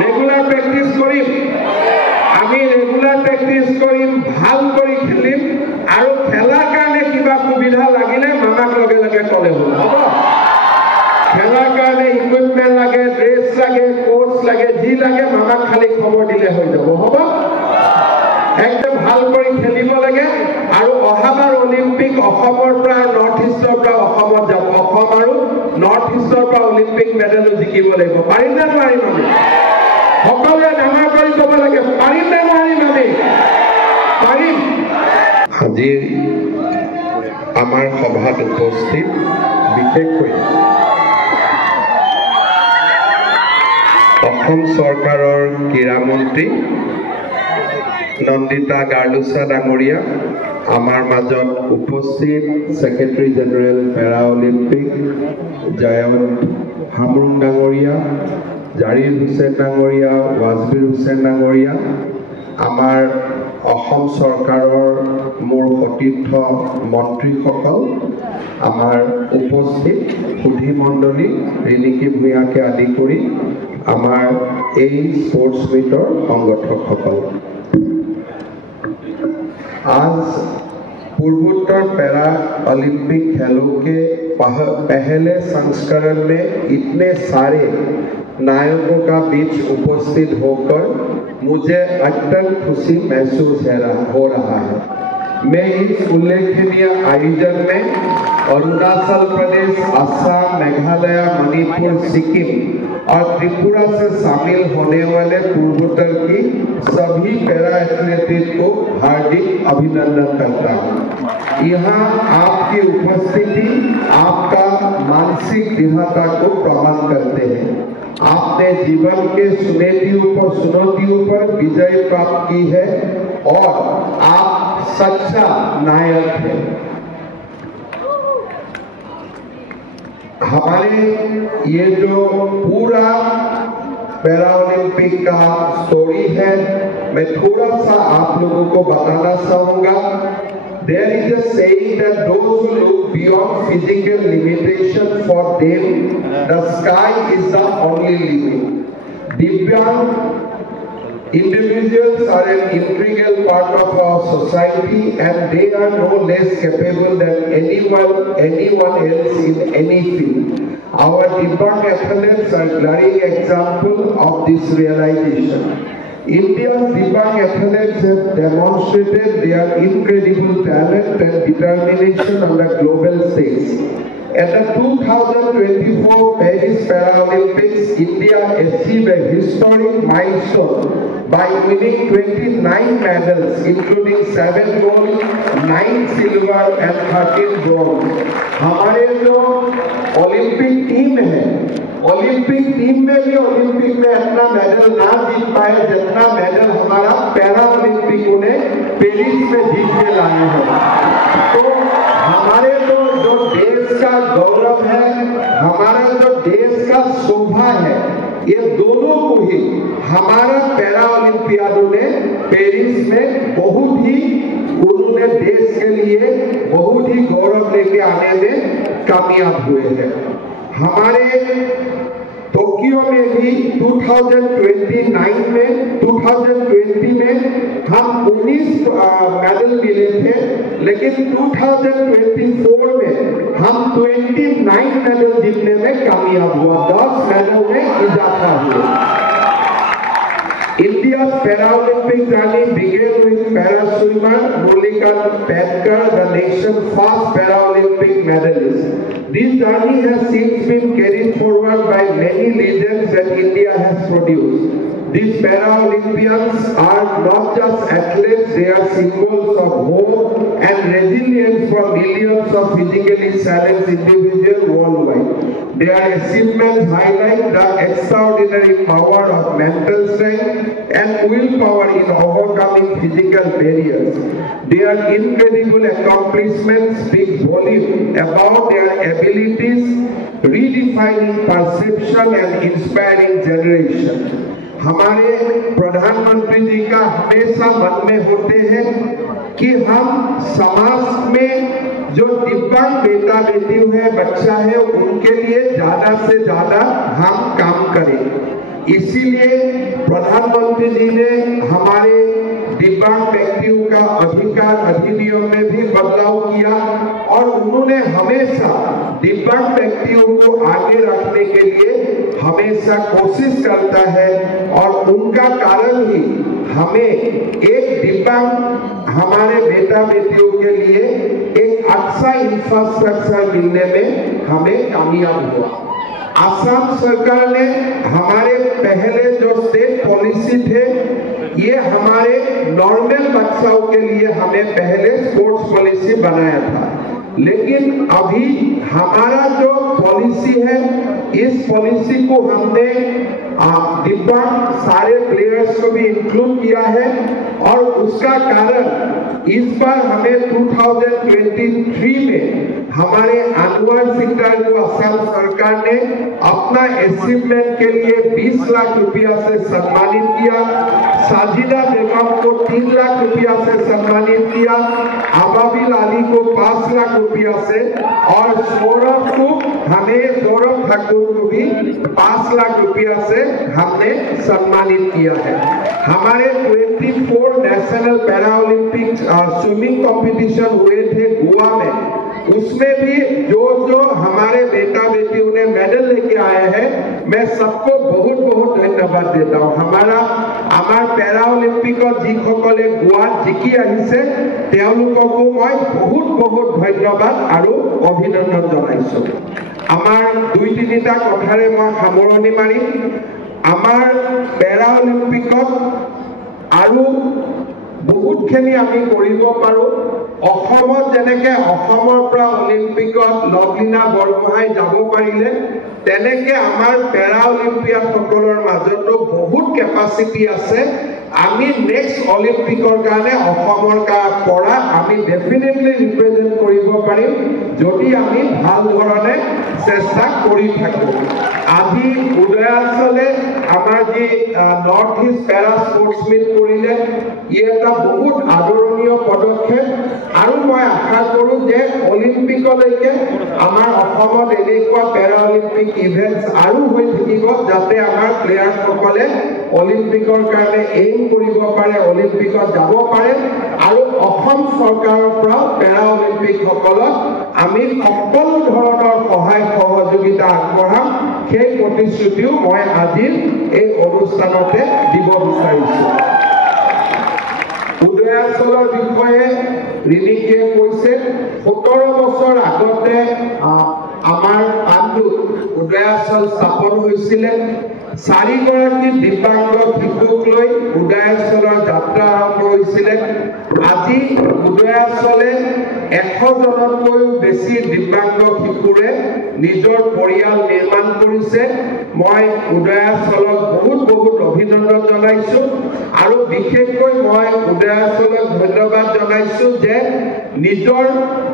Regular প্ৰ্যাকটিস কৰিম আমি regular প্ৰ্যাকটিস কৰিম ভাল কৰি খেলিম আৰু খেলাৰ কাৰণে কিবা সুবিধা লাগিলে মামাক লগে লগে কলে হ'ল হ'ব খেলাৰ কাৰণে ইকুইপমেন্ট লাগে ড্ৰেছ লাগে কোচ লাগে যি লাগে মামাক খালি খবৰ দিলে হৈ যাব হ'ব একদম ভাল কৰি খেলিব লাগে আৰু অহাবাৰ অলিম্পিক অসমৰ পৰা নৰ্থ ইষ্টৰ পৰা অসমত যাব অসম আৰু নৰ্থ ইষ্টৰ পৰা অলিম্পিক মেডেল জিকিব লাগিব পাৰিম নে নোৱাৰিম আমি সকলোৱে ডাঙৰ কৰি ক'ব লাগে পাৰিম নে নোৱাৰিম আমি পাৰিম আজি আমাৰ সভাত উপস্থিত বিশেষকৈ অসম চৰকাৰৰ ক্ৰীড়া মন্ত্ৰী নন্দিতা গাৰ্লুছা ডাঙৰীয়া আমাৰ মাজত উপস্থিত সেক্ৰেটাৰী জেনেৰেল পেৰা অলিম্পিক জয়ন্ত হামৰুং ডাঙৰীয়া জাৰিৰ হুছেইন ডাঙৰীয়া ৱাজবিৰ হুছেইন ডাঙৰীয়া আমাৰ অসম চৰকাৰৰ মোৰ সতীৰ্থ মন্ত্ৰীসকল আমাৰ উপস্থিত সুধী মণ্ডলী ৰিণিকী ভূঞাকে আদি কৰি আমাৰ এই স্পোৰ্টস মিটৰ সংগঠকসকল आज पूर्वोत्तर पैरा ओलंपिक खेलों के पहले संस्करण में इतने सारे नायकों का बीच उपस्थित होकर मुझे अत्यंत खुशी महसूस हो रहा है मैं इस उल्लेखनीय आयोजन में अरुणाचल प्रदेश असम मेघालय मणिपुर सिक्किम और त्रिपुरा से शामिल होने वाले पूर्वोत्तर की सभी पैरा एथलीट को हार्दिक अभिनंदन करता हूँ यहाँ आपकी उपस्थिति आपका मानसिक दृढ़ता को प्रमाण करते हैं आपने जीवन के चुनौतियों पर विजय प्राप्त की है और आप सच्चा नायक है हमारे ये जो पूरा पैरा ओलंपिक का स्टोरी है मैं थोड़ा सा आप लोगों को बताना चाहूंगा There is a saying that those who look beyond physical limitation for them, the sky is the only limit. Divyang individuals are an integral part of our society and they are no less capable than anyone else in any field. Our Divyang athletes are glaring example of this realization. India's Divyang athletes have demonstrated their incredible talent and determination on the global stage. At the 2024 Paris Paralympics, India achieved a historic milestone by winning 29 medals, including 7 gold, 9 silver and 13 bronze. हमारे जो Olympic team है Olympic team में भी Olympic में इतना medal ना जीत पाए जितना मेडल हमारा पैरा ओलंपिक ने पेरिस में जीत के लाए हैं तो हमारे जो देश का गौरव है हमारा जो देश का शोभा है ये दोनों को ही हमारा पैरा ओलंपियाडों ने पेरिस में बहुत ही उन्होंने देश के लिए बहुत ही गौरव लेके आने में कामयाब हुए हैं हमारे टोक्यो में भी 2020 में हम 19 मेडल मिले थे लेकिन 2024 में हम 29 मेडल जीतने में कामयाब हुआ 10 मेडल में इजाफा हुआ India's Paralympic journey began with para swimmer Molika Petkar, the nation's first Paralympic medalist. This journey has since been carried forward by many legends that India has produced. These Paralympians are not just athletes, they are symbols of hope and resilience for millions of physically challenged individuals worldwide. Their achievements highlight the extraordinary power of mental strength and willpower in overcoming physical barriers. Their incredible accomplishments speak volumes about their abilities, redefining perception and inspiring generation. हमारे प्रधानमंत्री जी का हमेशा मन में होते हैं कि हम समाज में जो दिव्यांग बेटा बेटी हुए बच्चा है उनके लिए ज्यादा से ज्यादा हम काम करें इसीलिए प्रधानमंत्री जी ने हमारे दिव्यांग व्यक्तियों का अधिकार अधिनियम में भी बदलाव किया और उन्होंने हमेशा दिव्यांग व्यक्तियों को आगे रखने के लिए हमेशा कोशिश करता है और उनका कारण ही हमें एक दिव्यांग हमारे बेटा बेटियों के लिए एक अच्छा इंफ्रास्ट्रक्चर मिलने में हमें कामयाब हुआ। आसाम सरकार ने हमारे पहले जो स्टेट पॉलिसी थे ये हमारे नॉर्मल बच्चों के लिए हमें पहले स्पोर्ट्स पॉलिसी बनाया था, लेकिन अभी हमारा जो पॉलिसी है इस पॉलिसी को हमने दिव्यांग सारे प्लेयर्स को भी इंक्लूड किया है और उसका कारण इस बार हमें 2023 में हमारे अनवर सिंह को असम सरकार ने अपना अचीवमेंट के लिए 20 लाख रुपया से सम्मानित किया, साजिदा बेगम को 3 लाख रुपया से सम्मानित किया, अबाबिल अली को 5 लाख रुपया से और सौरभ ठाकुर को भी 5 लाख रुपया से हमने सम्मानित किया है। हमारे 24 national para Olympic swimming competition हुए थे गोवा में, उसमें भी जो हमारे बेटा बेटियों ने मेडल लेके आए हैं मैं सबको बहुत बहुत धन्यवाद देता हूँ। हमार पैरा ओलंपिकत जिसकले गोवा जिकी आहिसे तेलुकको मैं बहुत बहुत धन्यवाद और अभिनंदन जनाइছো। आमार 2-3टा कथारे मैं सामৰণি मारिम। आमार पैरा ओलंपिकत आरो बहुतखिनि आमी करिब पारो। অসমত যেনেকে অসমৰ পৰা অলিম্পিকত লভলীনা বৰগোহাঁই যাব পাৰিলে তেনেকে আমাৰ পেৰা অলিম্পিয়াড সকলৰ মাজতো বহুত কেপাসিটি আছে। আমি নেক্সট অলিম্পিকৰ কাৰণে অসমৰ পৰা আমি ডেফিনেটলি ৰিপ্ৰেজেন্ট কৰিব পাৰিম যদি আমি ভাল ধৰণে চেষ্টা কৰি থাকো। আজি উদয়াচলে আমাৰ যি নৰ্থ ইষ্ট পেৰা স্পৰ্টছ মিট কৰিলে ই এটা বহুত আদৰণীয় পদক্ষেপ আৰু মই আশা কৰো যে অলিম্পিকলৈকে আমাৰ অসমত এনেকুৱা পেৰা অলিম্পিক ইভেন্টছ আৰু হৈ থাকিব যাতে আমাৰ প্লেয়াৰ্ছ সকলে অলিম্পিকৰ কাৰণে এইম কৰিব পাৰে, অলিম্পিকত যাব পাৰে আৰু অসম চৰকাৰৰ পৰা পেৰা অলিম্পিক সকলক আমি সকলো ধৰণৰ সহায় সহযোগিতা আগবঢ়াম সেই প্ৰতিশ্ৰুতিও মই আজি এই অনুষ্ঠানতে দিব বিচাৰিছো। উদয়াচলৰ বিষয়ে ৰিনিকে কৈছে 17 বছৰ আগতে আমাৰ পাণ্ডুত উদয়াচল স্থাপন হৈছিল। 4 গৰাকী দিব্যাংগ শিশুক লৈ উদয়াচলৰ যাত্ৰা আৰম্ভ হৈছিল। আজি উদয়াচলে 100 জনতকৈও বেছি দিব্যাংগ শিশুৰে নিজৰ পৰিয়াল নিৰ্মাণ কৰিছে। মই উদয়াচলক বহুত বহুত অভিনন্দন জনাইছো আৰু বিশেষকৈ মই উদয়াচলক ধন্যবাদ জনাইছো যে নিজৰ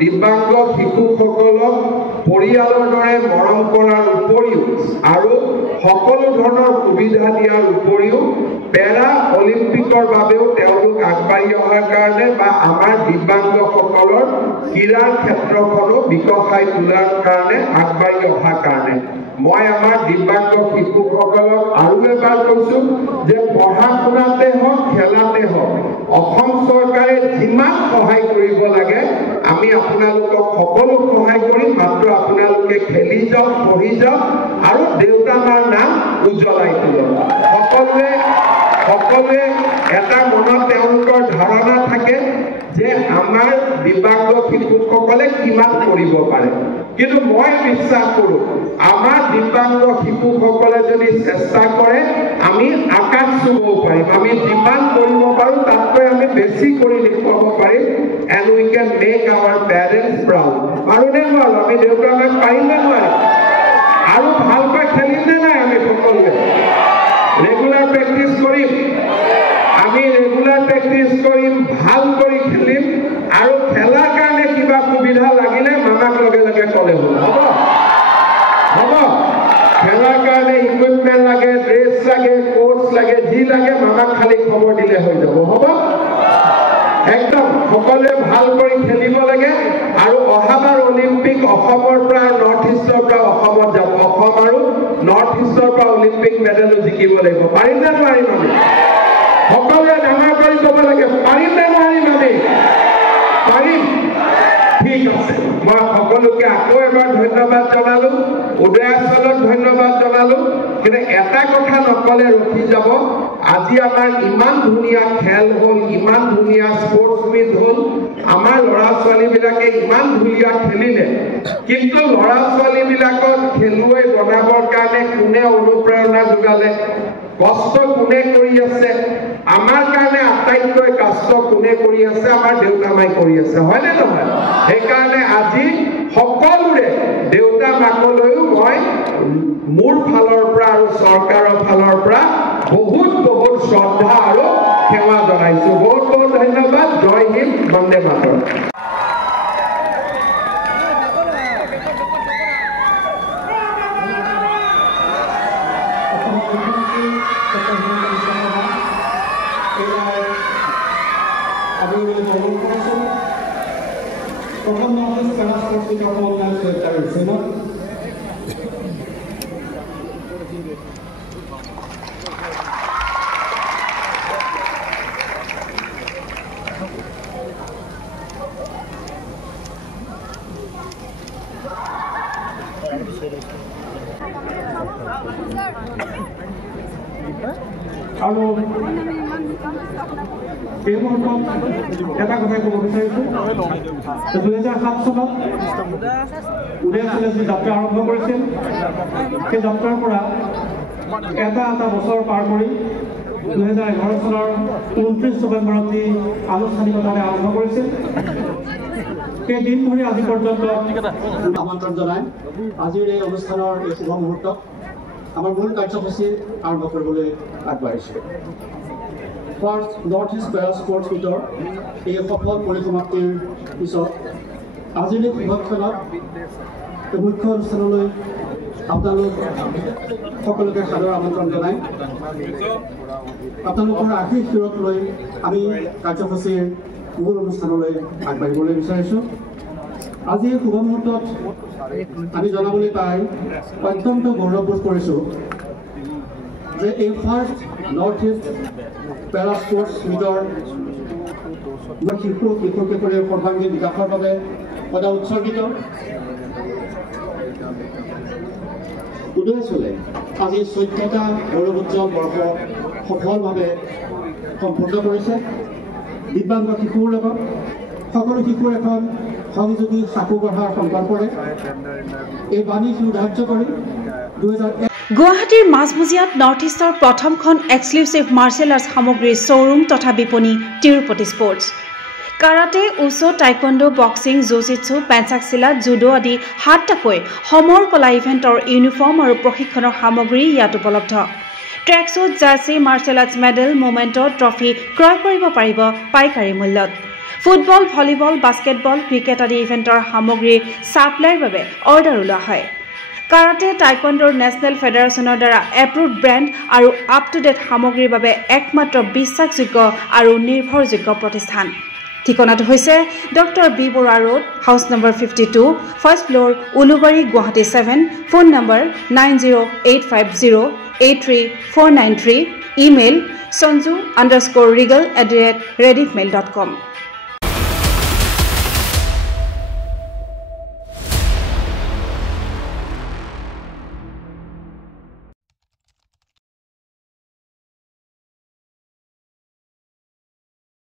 দিব্যাংগ শিশুসকলক পৰিয়ালৰ দৰে মৰম কৰাৰ উপৰিও আৰু সকলো ধৰণৰ সুবিধা দিয়াৰ উপৰিও পেৰা অলিম্পিকৰ বাবেও তেওঁলোক আগবাঢ়ি অহাৰ কাৰণে বা আমাৰ দিব্যাংগসকলৰ ক্ৰীড়াৰ ক্ষেত্ৰখনো বিকশাই তোলাৰ কাৰণে আগবাঢ়ি অহাৰ কাৰণে মই আমাৰ দিব্যাংগ শিশুসকলক আৰু এবাৰ কৈছো যে পঢ়া শুনাতে হওক খেলাতে হওক অসম চৰকাৰে যিমান সহায় কৰিব লাগে আমি আপোনালোকক সকলো সহায় কৰিম। মাত্ৰ আপোনালোকে খেলি যাওক, পঢ়ি যাওক আৰু দেউতাৰ নাম উজ্জ্বলাই তোলক। সকলোৱে এটা মনত তেওঁলোকৰ ধাৰণা থাকে যে আমাৰ দিব্যাংগ শিশুসকলে কিমান কৰিব পাৰে, কিন্তু মই বিশ্বাস কৰো আমাৰ দিব্যাংগ শিশুসকলে যদি চেষ্টা কৰে আমি আকাশ চুব পাৰিম। আমি যিমান কৰিব পাৰো তাতকৈ আমি বেছি কৰি দেখুৱাব পাৰিম। and we can make our parents proud। আৰু নেবাৰ আমি দেউতাক পাৰিম নে নোৱাৰিম? আৰু ভালকৈ খেলিম নে নাই? আমি সকলোৱে ৰেগুলাৰ প্ৰেক্টিছ কৰিম। আমি ৰেগুলাৰ প্ৰেক্টিছ কৰিম, ভাল কৰি খেলিম আৰু খেলাৰ কাৰণে কিবা সুবিধা লাগিলে মামাক লগে লগে ক'লে হ'ল। হ'ব খেলাৰ কাৰণে ইকুইপমেণ্ট লাগে, ড্ৰেছ লাগে, কোচ লাগে, যি লাগে মামাক খালি খবৰ দিলে হৈ যাব। হ'ব একদম সকলোৱে ভাল কৰি খেলিব লাগে আৰু অহাবাৰ অলিম্পিক অসমৰ পৰা নৰ্থ ইষ্টৰ পৰা অসমত যাব। অসম আৰু নৰ্থ ইষ্টৰ পৰা অলিম্পিক মেডেল জিকিব লাগিব পাৰিম নে নোৱাৰিম আমি সকলোৱে ডাঙৰ কৰি ক'ব লাগে পাৰিম নে নোৱাৰিম আমি পাৰিম ঠিক আছে মই সকলোকে আকৌ এবাৰ ধন্যবাদ জনালো উদয়াচলক ধন্যবাদ জনালো কিন্তু এটা কথা নকলে ৰখি যাব আজি আমাৰ ইমান ধুনীয়া খেল হ'ল ইমান ধুনীয়া স্পৰ্টছ মিট হ'ল আমাৰ ল'ৰা ছোৱালীবিলাকে ইমান ধুনীয়া খেলিলে কিন্তু ল'ৰা ছোৱালীবিলাকক খেলুৱৈ বনাবৰ কাৰণে কোনে অনুপ্ৰেৰণা যোগালে কষ্ট কোনে কৰি আছে আমাৰ কাৰণে আটাইতকৈ কষ্ট কোনে কৰি আছে আমাৰ দেউতা মাই কৰি আছে হয়নে নহয় সেইকাৰণে আজি সকলোৰে দেউতা মাকলৈও মই মোৰ ফালৰ পৰা আৰু চৰকাৰৰ ফালৰ পৰা বহুত বহুত শ্ৰদ্ধা আৰু সেৱা জনাইছো বহুত বহুত ধন্যবাদ জয় হিন্দ বন্দে মাতৰম আৰু এই মুহূৰ্তত এটা কথাই ক'ব বিচাৰিছোঁ 2007 চনত উদয়াচলে যি যাত্ৰা আৰম্ভ কৰিছিল সেই যাত্ৰাৰ পৰা এটা বছৰ পাৰ কৰি 2011 চনৰ 29 নৱেম্বৰত যি আনুষ্ঠানিকভাৱে আৰম্ভ কৰিছিল সেই দিন ধৰি আজি পৰ্যন্ত আমন্ত্ৰণ জনাই আজিৰ এই অনুষ্ঠানৰ এই শুভ মুহূৰ্তত আমাৰ মূল কাৰ্যসূচী আৰম্ভ কৰিবলৈ আগবাঢ়িছোঁ ফাৰ্ষ্ট নৰ্থ ইষ্ট পেৰা স্পৰ্টছ মিটৰ এই সফল পৰিসমাপ্তিৰ পিছত আজিৰ এই শুভক্ষণত এই মুখ্য অনুষ্ঠানলৈ আপোনালোক সকলোকে সাদৰ আমন্ত্ৰণ জনাই আপোনালোকৰ আশীৰ্বাদ লৈ আমি কাৰ্যসূচীৰ মূল অনুষ্ঠানলৈ আগবাঢ়িবলৈ বিচাৰিছোঁ আজি এই শুভ মুহূৰ্তত আমি জনাবলৈ পাই অত্যন্ত গৌৰৱবোধ কৰিছোঁ যে এই ফাৰ্ষ্ট নৰ্থ ইষ্ট পেৰা স্পৰ্টছ মিটৰ শিশু কিশোৰীৰ সৰ্বাংগীন বিকাশৰ বাবে সদায় উৎসৰ্গিত উদয়াচলে আজি 14টা গৌৰৱোজ্জ্বল বৰ্ষ সফলভাৱে সম্পূৰ্ণ কৰিছে দিব্যাংগ শিশুৰ লগত সকলো শিশুৰ এখন সংযোগী সাকু গঢ়াৰ সংকল্পৰে এই বাণী সুধাৰ্য কৰি 2001 গুৱাহাটীৰ মাজমজিয়াত নৰ্থ ইষ্টৰ প্ৰথমখন এক্সক্লুচিভ মাৰ্চেল আৰ্টছ সামগ্ৰীৰ শ্ব'ৰুম তথা বিপণী Tirupati sports karate wushu taekwondo boxing jujitsu pencak silat judo আদি 7টাকৈ সমৰ কলা ইভেণ্টৰ ইউনিফৰ্ম আৰু প্ৰশিক্ষণৰ সামগ্ৰী ইয়াত উপলব্ধ tracksuit jersey martial arts medal memento trophy ক্ৰয় কৰিব পাৰিব পাইকাৰী মূল্যত ফুটবল ভলীবল বাস্কেটবল ক্ৰিকেট আদি ইভেণ্টৰ সামগ্ৰীৰ ছাপ্লাইৰ বাবে অৰ্ডাৰ ওলোৱা হয় কাৰাটে টাইকোৱাণ্ডোৰ নেশ্যনেল ফেডাৰেশ্যনৰ দ্বাৰা এপ্ৰুভড ব্ৰেণ্ড আৰু আপ টু ডেট সামগ্ৰীৰ বাবে একমাত্ৰ বিশ্বাসযোগ্য আৰু নিৰ্ভৰযোগ্য প্ৰতিষ্ঠান ঠিকনাটো হৈছে doctor B Barua road house number 52 first floor Ulubari Guwahati 7 phone number 9085083493 email sanju_regal@rediffmail.com